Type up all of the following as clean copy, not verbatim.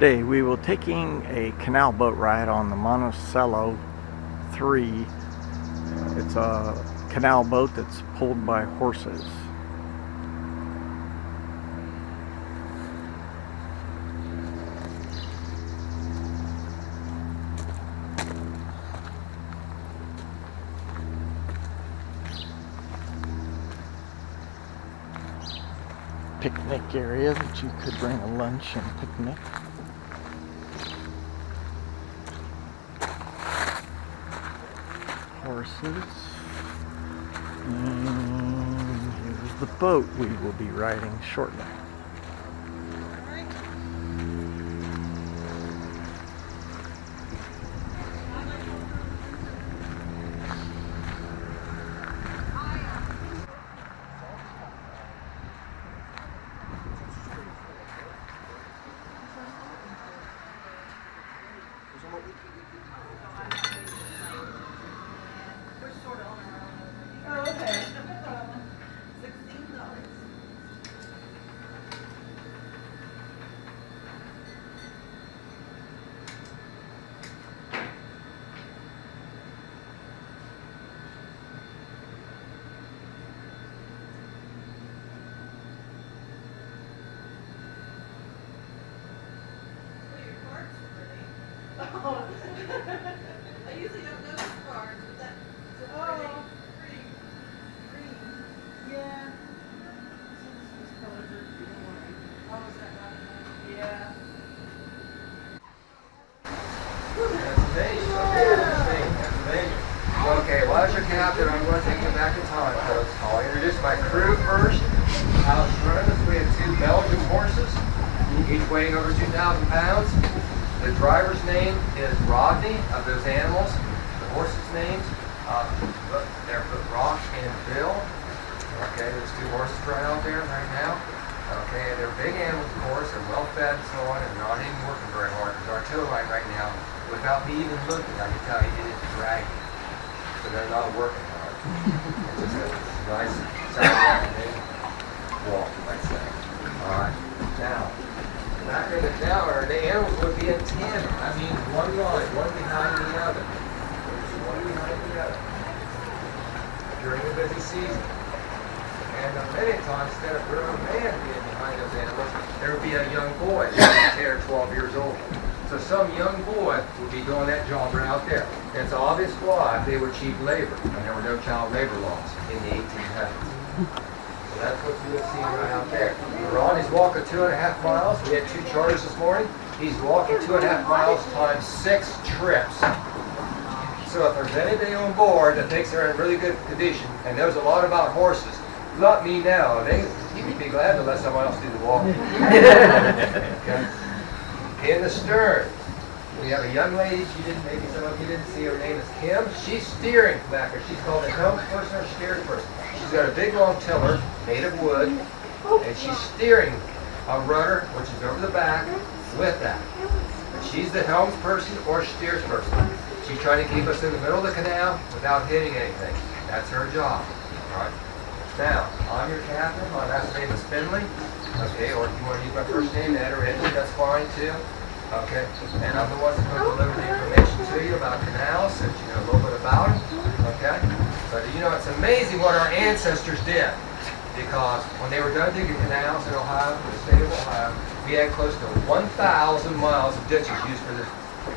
Today we will taking a canal boat ride on the Monticello III. It's a canal boat that's pulled by horses. Picnic area that you could bring a lunch and picnic. Horses. And here's the boat we will be riding shortly. I usually don't know the cards, but that's pretty green. Yeah. This colors are green. Oh, is that right? Yeah. Okay, well, as your captain, I'm going to take you back in time, folks. I'll introduce my crew first. Out front of us, we have two Belgian horses, each weighing over 2,000 pounds. The driver's name is Rodney of those animals. The horses' names, they're Rock and Bill. Okay, there's two horses right out there right now. Okay, and they're big animals, of course. They're well fed and so on, and they're not even working very hard. Because our tow line right now, without me even looking, I can tell you it is dragging. So they're not working hard. It's just a nice sound afternoon walk, you might say. All right, now. Back in the tower, the animals would be in tandem. That means one line, one behind the other. One behind the other. During the busy season. And many times, instead of a grown man being behind those animals, there would be a young boy, 10 or 12 years old. So some young boy would be doing that job right out there. And it's obvious why. They were cheap labor, and there were no child labor laws in the 1800s. That's what you would see right out there. Ronnie's walking 2.5 miles. We had 2 charters this morning. He's walking 2.5 miles times 6 trips. So if there's anybody on board that thinks they're in really good condition and knows a lot about horses, let me know. He'd be glad to let someone else do the walking. Okay. In the stern, we have a young lady. Maybe some of you didn't see. Her name is Kim. She's steering back there. She's called a helm person or steering person. She's got a big long tiller made of wood, and she's steering a rudder, which is over the back, with that. And she's the helms person or steers person. She's trying to keep us in the middle of the canal without hitting anything. That's her job. All right. Now, I'm your captain. My last name is Finley. Okay, or if you want to use my first name, Ed or Edwin, that's fine too. Okay, and I'm the one that's going to deliver the information to you about canals, since you know a little bit about them. Okay, but you know, it's amazing what our ancestors did, because when they were done digging canals in Ohio, in the state of Ohio, we had close to 1,000 miles of ditches used for the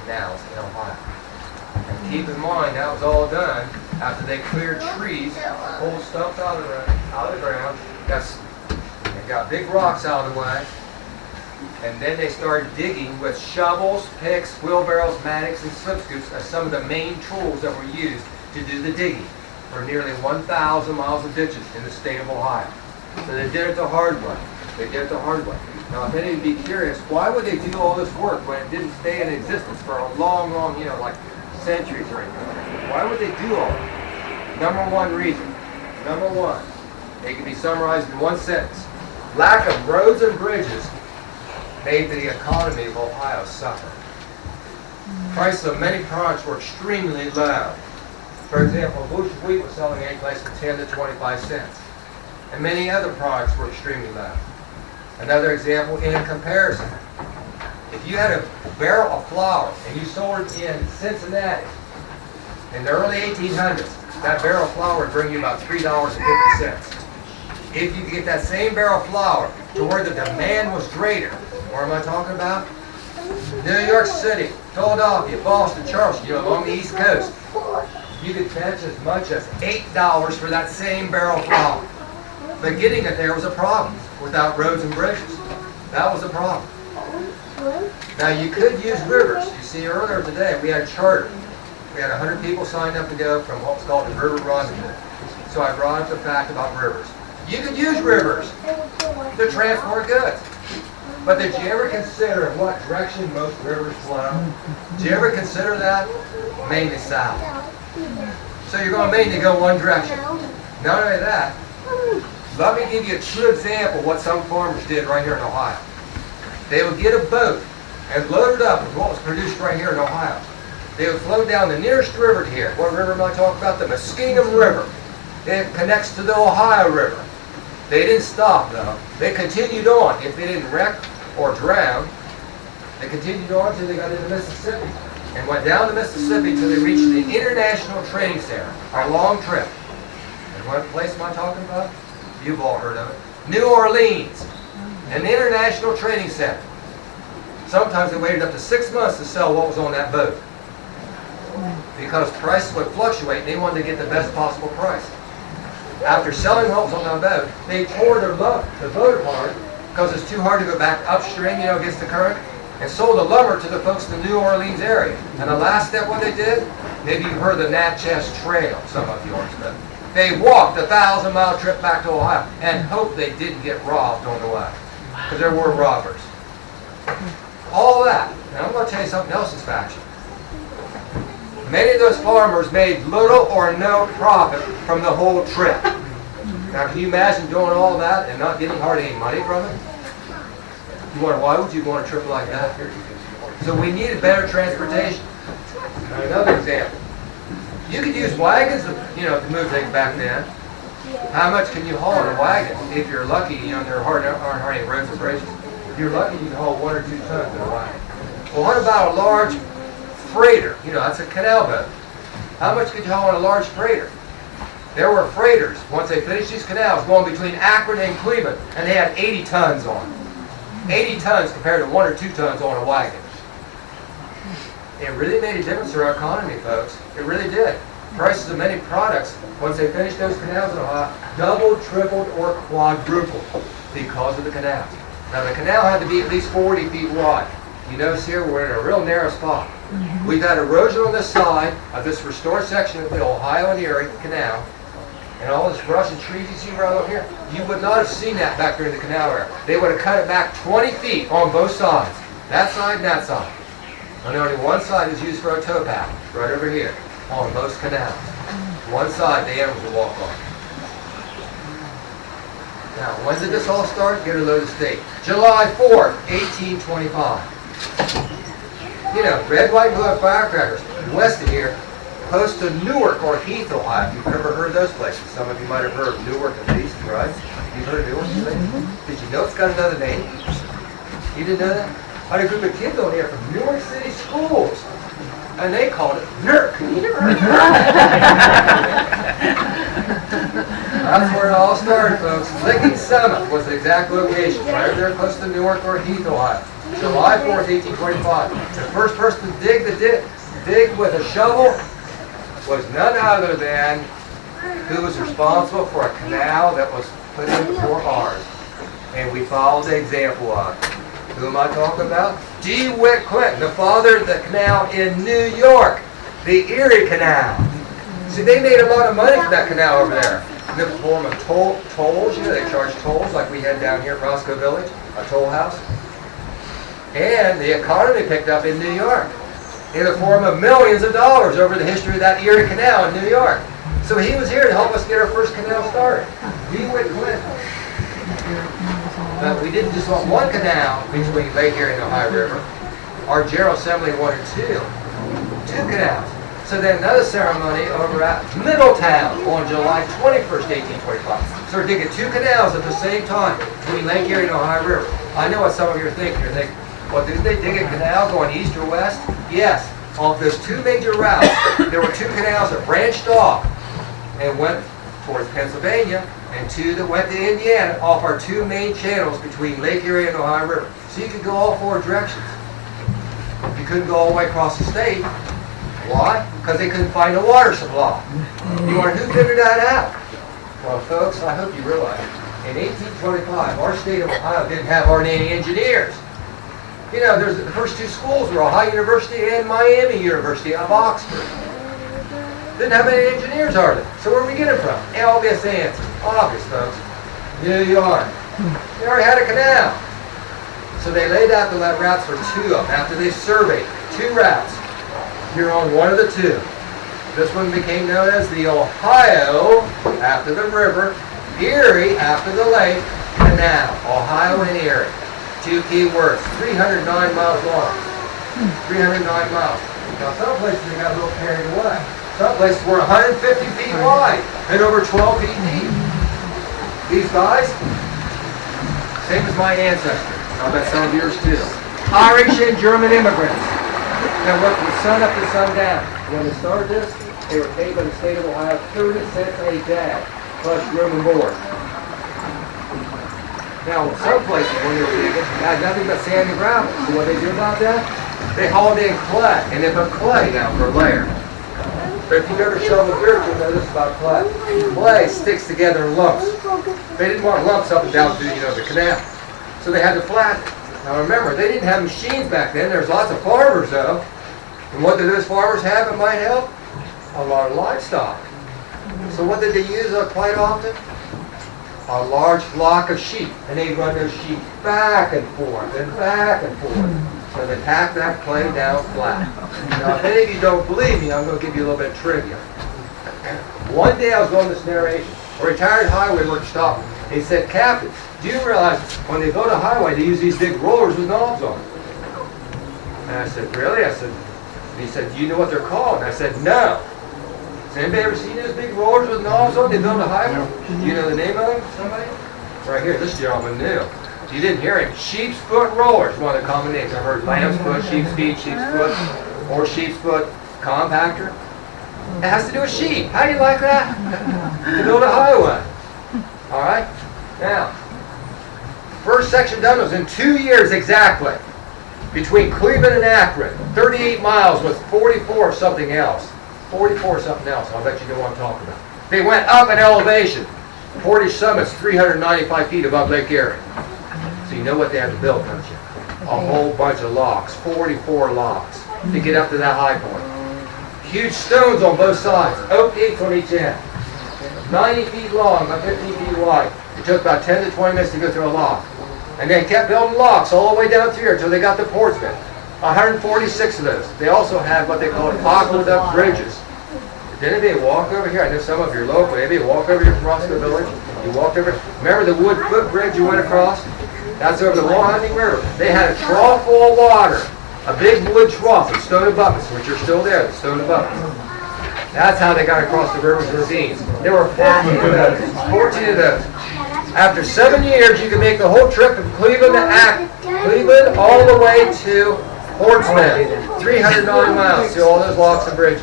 canals in Ohio. And keep in mind, that was all done after they cleared trees, pulled stumps out of the ground, got big rocks out of the way, and then they started digging with shovels, picks, wheelbarrows, mattocks, and slip scoops as some of the main tools that were used to do the digging for nearly 1,000 miles of ditches in the state of Ohio. So they did it the hard way. They did it the hard way. Now, if any of you be curious, why would they do all this work when it didn't stay in existence for a long, like centuries or anything? Why would they do all that? Number one reason. Number one. They can be summarized in one sentence. Lack of roads and bridges made the economy of Ohio suffer. Prices of many products were extremely low. For example, a bushel of wheat was selling any place from 10 to 25 cents. And many other products were extremely low. Another example, in comparison, If you had a barrel of flour and you sold it in Cincinnati in the early 1800s, that barrel of flour would bring you about $3.50. If you could get that same barrel of flour to where the demand was greater, where am I talking about? New York City, Philadelphia, Boston, Charleston, along the East Coast, you could fetch as much as $8 for that same barrel of flour. But getting it there was a problem without roads and bridges. That was a problem. Now you could use rivers. You see earlier today we had a charter. We had 100 people signed up to go from what was called the River Rendezvous. So I brought up the fact about rivers. You could use rivers to transport goods. But did you ever consider in what direction most rivers flow? Did you ever consider that? Mainly south. So you're going to mainly go one direction. Not only that, let me give you a true example of what some farmers did right here in Ohio. They would get a boat and load it up with what was produced right here in Ohio. They would float down the nearest river to here. What river am I talking about? The Muskingum River. It connects to the Ohio River. They didn't stop though. They continued on. If they didn't wreck or drown, they continued on until they got into Mississippi and went down the Mississippi until they reached the International Trading Center. A long trip. And what place am I talking about? You've all heard of it. New Orleans, an international trading center. Sometimes they waited up to 6 months to sell what was on that boat because prices would fluctuate and they wanted to get the best possible price. After selling what was on that boat, they tore the boat apart because it's too hard to go back upstream, against the current, and sold the lumber to the folks in the New Orleans area. And the last step, what they did, maybe you've heard the Natchez Trail, some of yours, but they walked a 1,000-mile trip back to Ohio and hoped they didn't get robbed on the way, because there were robbers. All that. Now I'm going to tell you something else that's factual. Many of those farmers made little or no profit from the whole trip. Now can you imagine doing all that and not getting hardly any money from it? Why would you go on a trip like that? So we needed better transportation. Now another example. You could use wagons to move things back then. How much can you haul in a wagon? If you're lucky, there aren't hardly roads or bridges. If you're lucky, you can haul 1 or 2 tons in a wagon. Well, what about a large freighter? That's a canal boat. How much could you haul on a large freighter? There were freighters, once they finished these canals, going between Akron and Cleveland, and they had 80 tons on them. 80 tons compared to 1 or 2 tons on a wagon. It really made a difference to our economy, folks. It really did. Prices of many products, once they finished those canals in Ohio, doubled, tripled, or quadrupled because of the canals. Now the canal had to be at least 40 feet wide. You notice here we're in a real narrow spot. We've had erosion on this side of this restored section of the Ohio and Erie Canal, and all this brush and trees you see right over here. You would not have seen that back during the canal area. They would have cut it back 20 feet on both sides. That side and that side. And only one side is used for a towpath, right over here, on most canals. One side the animals will walk on. Now, when did this all start? Get a load of state. July 4th, 1825. Red, white, and blue firecrackers west of here, close to Newark or Heath, Ohio. If you've ever heard of those places. Some of you might have heard of Newark at least, right? You've heard of Newark? Did you know it's got another name? You didn't know that? I had a group of kids on here from Newark City schools, and they called it NERC. You never heard of it? That's where it all started, folks. Licking Summit was the exact location, right there close to Newark or Heath, Ohio. July 4th, 1825. The first person to dig with a shovel was none other than who was responsible for a canal that was put in before ours. And we followed the example of it. Who am I talking about? DeWitt Clinton, the father of the canal in New York, the Erie Canal. See, they made a lot of money from that canal over there. In the form of tolls, they charge tolls like we had down here at Roscoe Village, a toll house. And the economy picked up in New York in the form of millions of dollars over the history of that Erie Canal in New York. So he was here to help us get our first canal started. DeWitt Clinton. But we didn't just want one canal between Lake Erie and the Ohio River. Our General Assembly wanted two canals. So then another ceremony over at Middletown on July 21st, 1825. So we're digging 2 canals at the same time between Lake Erie and the Ohio River. I know what some of you are thinking. You're thinking, Well, didn't they dig a canal going east or west? Yes. Off those two major routes, there were two canals that branched off and went towards Pennsylvania, and two that went to Indiana off our two main channels between Lake Erie and the Ohio River. So you could go all four directions. You couldn't go all the way across the state. Why? Because they couldn't find a water supply. You wonder who figured that out? Well, folks, I hope you realize, in 1825, our state of Ohio didn't have hardly any engineers. You know, there's the first two schools were Ohio University and Miami University of Oxford. Didn't have any engineers hardly. So where are we getting from? Obvious answer. Obvious, folks. New York. They already had a canal. So they laid out the routes for two of them after they surveyed two routes. You're on one of the two. This one became known as the Ohio, after the river, Erie, after the lake, Canal. Ohio and Erie. Two key words. 309 miles long. 309 miles. Now some places they got a little carried away. Some places were 150 feet wide and over 12 feet deep. These guys, same as my ancestors. I'll bet some of yours too. Irish and German immigrants that worked from sun up to sundown. When they started this, they were paid by the state of Ohio 30 cents a day, plus room and board. Now, some places when they were digging, had nothing but sand and gravel. So what they do about that? They hauled in clay, and they put clay down for a layer. But if you've ever shoveled dirt, you'll know this about clay. Clay sticks together in lumps. They didn't want lumps up and down through, the canal. So they had to flatten it. Now remember, they didn't have machines back then. There's lots of farmers, though. And what did those farmers have that might help? A lot of livestock. So what did they use quite often? A large flock of sheep. And they'd run those sheep back and forth and back and forth. So they pack that clay down flat. Now, if any of you don't believe me, I'm going to give you a little bit of trivia. One day I was going this narration. A retired highway worker stopped me. He said, "Captain, do you realize when they build a highway, they use these big rollers with knobs on them?" And I said, "Really?" I said, and he said, "Do you know what they're called?" And I said, "No." Has anybody ever seen those big rollers with knobs on them? They build a highway? Do you know the name of them? Somebody? Right here, this gentleman knew. You didn't hear him. Sheep's foot rollers, one of the common names. I've heard lamb's foot, sheep's feet, sheep's foot, or sheep's foot compactor. It has to do with sheep. How do you like that? To build a highway. All right? Now, first section done was in 2 years exactly. Between Cleveland and Akron, 38 miles with 44 something else. 44 something else. I'll bet you know what I'm talking about. They went up in elevation. Portage Summit's 395 feet above Lake Erie. So you know what they had to build, don't you? A whole bunch of locks, 44 locks, to get up to that high point. Huge stones on both sides, oak gates on each end. 90 feet long, about 15 feet wide. It took about 10 to 20 minutes to go through a lock. And they kept building locks all the way down through here until they got to Portsmouth. 146 of those. They also had what they called aqueduct bridges. Did anybody walk over here? I know some of you are local. Anybody walk over here across the village? You walked over. Remember the wood footbridge you went across? That's over the Wahoney River. They had a trough full of water. A big wood trough with stone abutments, which are still there, the stone abutments. That's how they got across the rivers and ravines. There were 14 of those. 14 of those. After 7 years, you could make the whole trip from Cleveland to Cleveland all the way to Portsmouth. 309 miles through all those locks and bridges.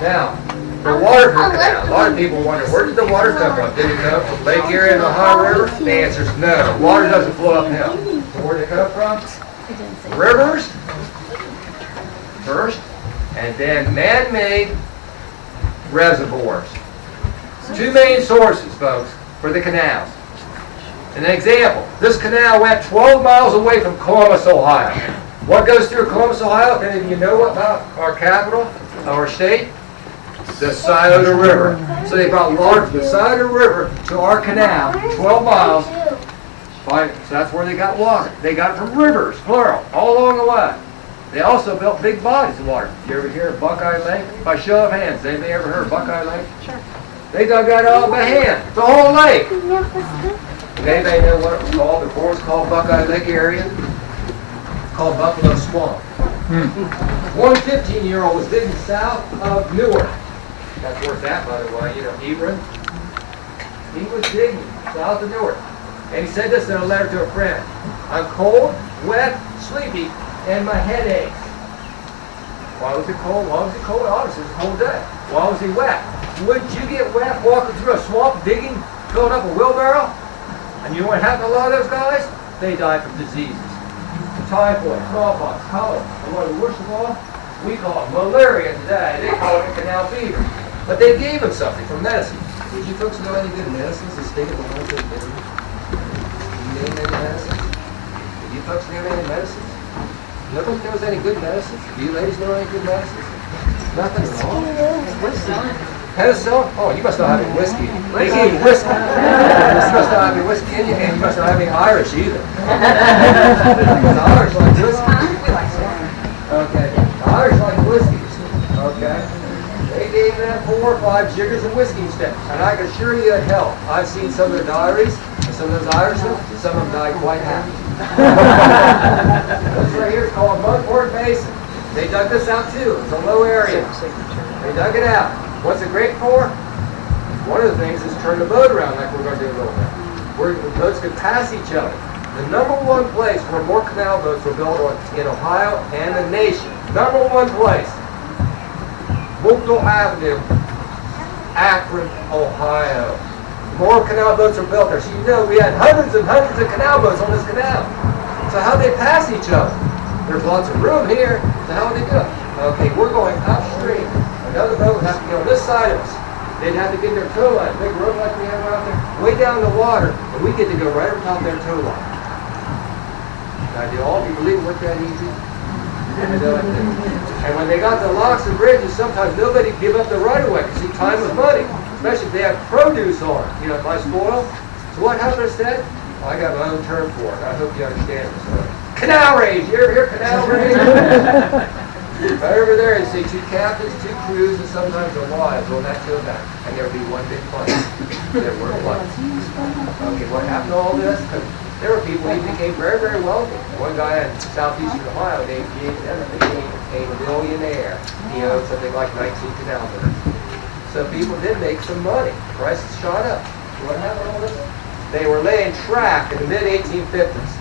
Now, the waterfront canal. A lot of people wonder, where did the water come from? Did it come from Lake Erie and the Ohio River? The answer is no. Water doesn't flow uphill. So where did it come from? Rivers first, and then man-made reservoirs. Two main sources, folks, for the canals. An example, this canal went 12 miles away from Columbus, Ohio. What goes through Columbus, Ohio? If any of you know about our capital, our state? The Scioto River. So they brought water from the Scioto River to our canal, 12 miles. So that's where they got water. They got it from rivers, plural, all along the way. They also built big bodies of water. You ever hear of Buckeye Lake? By show of hands, anybody ever heard of Buckeye Lake? Sure. They dug that all by hand, the whole lake. Does anybody know what it was called before it was called Buckeye Lake area? It's called Buffalo Swamp. One 15-year-old was digging south of Newark. That's where it's at, by the way, Hebron. He was digging south of Newark. And he said this in a letter to a friend. "I'm cold, wet, sleepy, and my head aches. Why was it cold? Why was it cold? Obviously, it was a cold day. Why was he wet? Wouldn't you get wet walking through a swamp, digging, filling up a wheelbarrow? And you know what happened to a lot of those guys? They died from diseases. Typhoid, smallpox, cholera, and what worst of all, we call it malaria today. They call it canal fever. But they gave him something for medicine. Did you folks know any good medicines to stay in the ones they gave him? You name any medicines? Did you folks know any medicines? Nobody knows any good medicines? Do you ladies know any good medicines? Nothing at all? Penicillin? Oh, you must not have any whiskey. They gave you whiskey. You must not have any whiskey in you, and you must not have any Irish either. The Irish like whiskey. Okay. The Irish like whiskey. Okay. They gave them 4 or 5 jiggers of whiskey instead. And I can assure you that hell, I've seen some of their diaries, and some of those Irishmen, and some of them died quite happy. This right here is called Mudport Basin. They dug this out too. It's a low area. They dug it out. What's it great for? One of the things is turn the boat around like we're going to do a little bit. Where the boats could pass each other. The #1 place where more canal boats were built in Ohio and the nation. #1 place. Buchtel Avenue, Akron, Ohio. More canal boats are built there. So you know we had hundreds and hundreds of canal boats on this canal. So how they pass each other? There's lots of room here. So how would they do it? Okay, we're going upstream. Another boat would have to be on this side of us. They'd have to get their tow line, big rope like we have around there, way down the water, and we get to go right over top their tow line. Now, do all of you believe it worked that easy? And when they got the locks and bridges, sometimes nobody would give up the right of way because time was money, especially if they have produce on it. You know, if I spoil. So what happened instead? Well, I got my own term for it. I hope you understand this. Canal raise. You ever hear canal raise? Right over there, you see 2 captains, 2 crews, and sometimes their wives on that tow back. And there would be one big fight. There were fights. Okay, what happened to all this? There were people who became very, very wealthy. One guy in southeastern Ohio named James Emmett became a millionaire. He owned something like 19 canal boats. So people did make some money. Prices shot up. What happened to all this? They were laying track in the mid-1850s.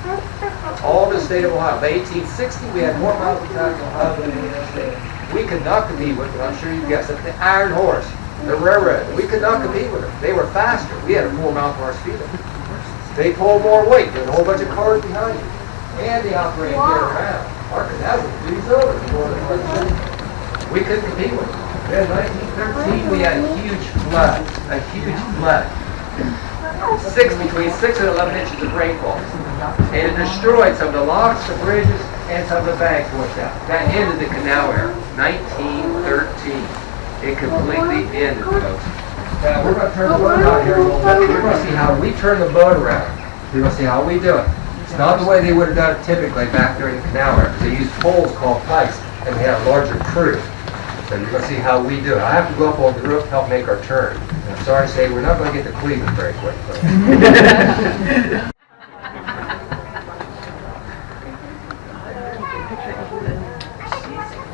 All over the state of Ohio. By 1860, we had more miles of track in Ohio than any other state. We could not compete with them. I'm sure you guessed it. The Iron Horse, the railroad. We could not compete with them. They were faster. We had a 4-mile-per-hour speed. They pulled more weight. There was a whole bunch of cars behind you. And they operated year round. Our canals were these over. We couldn't compete with them. In 1913, we had a huge flood. A huge flood. Between 6 and 11 inches of rainfall. And it destroyed some of the locks, the bridges, and some of the banks washed out. That ended the canal era. 1913. It completely ended, folks. Now we're going to turn the boat out here a little bit. We're going to see how we turn the boat around. We're going to see how we do it. It's not the way they would have done it typically back during the canal era. They used poles called pikes, and they had a larger crew. So you're going to see how we do it. I have to go up on the roof to help make our turn. And I'm sorry to say, we're not going to get to Cleveland very quick.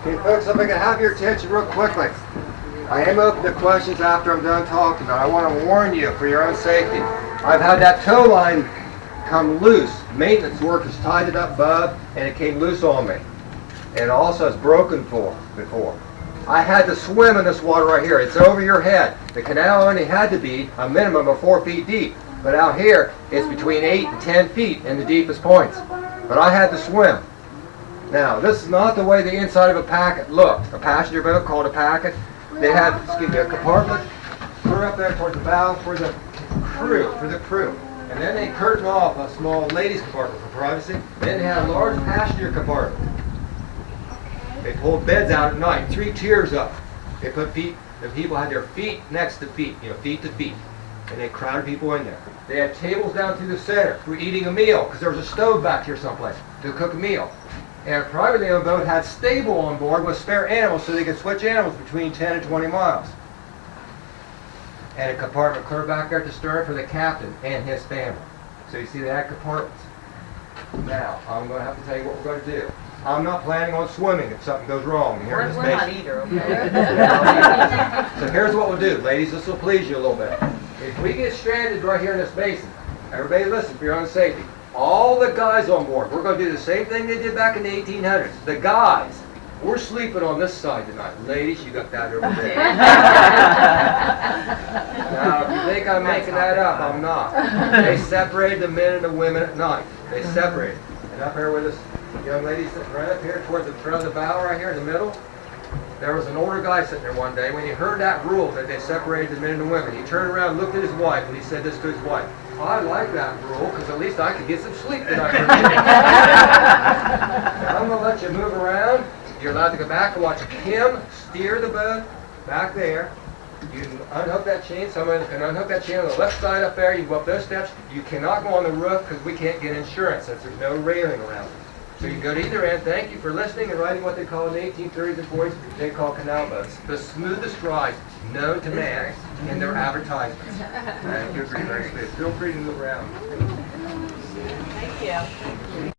Okay, folks, if I can have your attention real quickly. I am open to questions after I'm done talking, but I want to warn you for your own safety. I've had that tow line come loose. Maintenance workers tied it up above, and it came loose on me. And also it's broken before. I had to swim in this water right here. It's over your head. The canal only had to be a minimum of 4 feet deep. But out here, it's between 8 and 10 feet in the deepest points. But I had to swim. Now, this is not the way the inside of a packet looked. A passenger boat called a packet. They had, a compartment clear up there toward the bow for the crew. And then they curtained off a small ladies' compartment for privacy. Then they had a large passenger compartment. They pulled beds out at night, 3 tiers up. They put the people had their feet next to feet, feet to feet. And they crowded people in there. They had tables down through the center for eating a meal, because there was a stove back here someplace to cook a meal. And a privately owned boat had stable on board with spare animals so they could switch animals between 10 and 20 miles. And a compartment clear back there at the stern for the captain and his family. So you see they had compartments. Now, I'm going to have to tell you what we're going to do. I'm not planning on swimming if something goes wrong here in this We're not either, okay? So here's what we'll do. Ladies, this will please you a little bit. If we get stranded right here in this basin, everybody listen for your own safety. All the guys on board. We're going to do the same thing they did back in the 1800s. The guys, we're sleeping on this side tonight. Ladies, you got that over there. Now, if you think I'm making that up, I'm not. They separated the men and the women at night. They separated. And up here with this young lady sitting right up here towards the front of the bow right here in the middle, there was an older guy sitting there one day. When he heard that rule that they separated the men and the women, he turned around, looked at his wife, and he said this to his wife: I like that rule because at least I could get some sleep tonight. Now, I'm going to let you move around. You're allowed to go back and watch him steer the boat back there. You can unhook that chain. Someone can unhook that chain on the left side up there. You go up those steps. You cannot go on the roof because we can't get insurance since there's no railing around it. So you can go to either end. Thank you for listening and riding what they call in the 1830s and 40s, they call canal boats. The smoothest ride known to man in their advertisements. Thank you. Very smooth. Feel free to move around. Thank you.